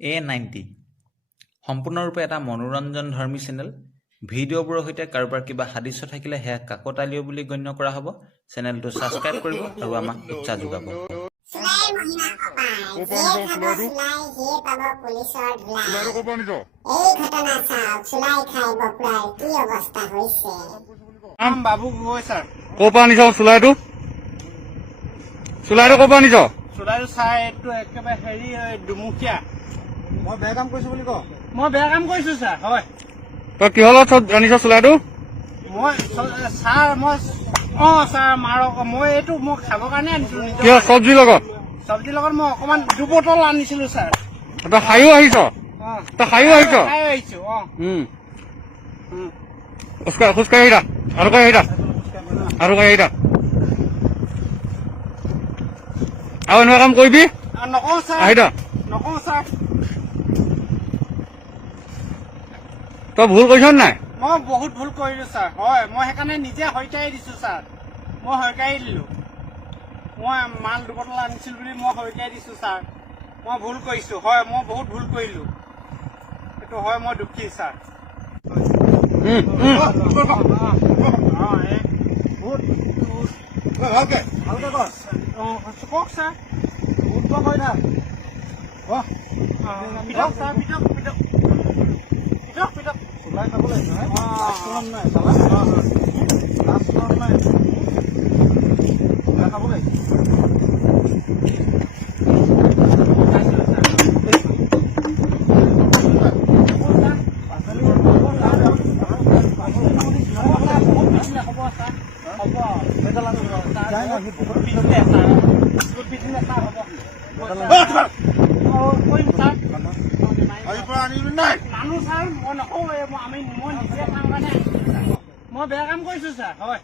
A90 সম্পূৰ্ণৰূপে এটা মনোৰঞ্জনধৰ্মী channel. ভিডিঅ'বোৰৰ সৈতে কাৰোবাৰ কিবা সাদৃশ্য থাকিলে সেয়া কাকতালীয় বুলি গণ্য কৰা হ'ব। চেনেলটো ছাবস্ক্ৰাইব কৰিব আৰু আমাক উৎসাহ যোগাব। বাবু গৈ ছাৰ ক'ৰ পৰা আনিছ চুলাইটো? চুলাইটো ক'ৰ পৰা আনিছ? চুলাইটো চাই এইটো একেবাৰে হেৰি দুমুখীয়া। মই বেয়া কাম কৰিছো বুলি ক। মই বেয়া কাম কৰিছো ছাৰ। হয় তই কিহৰ লগত আনিছ চুলাইটো? মই ছাৰ ছাৰ মাৰক মই এইটো মই খাবৰ কাৰণে আনিছো। কিয় চব্জিৰ লগত? চব্জিৰ লগত মই অকণমান 2 বটল আনিছিলো ছাৰ। তই খায়ো আহিছ? তই খায়ো আহিছ? খাই আহিছো। খোজকাঢ়ি আহি থাক আৰু কাঢ়ি আহি থাক আৰু কাঢ়ি আহি থাক আৰু এনেকুৱা কাম কৰিবি? নকওঁ ছাৰ, আহি থাক। নকওঁ ছাৰ। তই ভুল কৰিছ নাই? মই বহুত ভুল কৰিলো ছাৰ। হয় মই সেইকাৰণে নিজে হয়কাই দিছো ছাৰ। মই হয়কাই দিলো। মই মাল 2 বটল আনিছিলো বুলি মই হয়কাই দিছো ছাৰ। মই ভুল কৰিছো। হয় মই বহুত ভুল কৰিলো। এইটো হয় মই দুখী ছাৰ। ভালকে কওক ছাৰ। উঠোৱা কৰি থাক। পিটক ছাৰ, পিটক পিটক পিটক পিটক। চুলাই খাব লাগিব নাই চালা নাই চুলাই খাব লাগিব। মই বেয়া কাম কৰিছো ছাৰ। হয়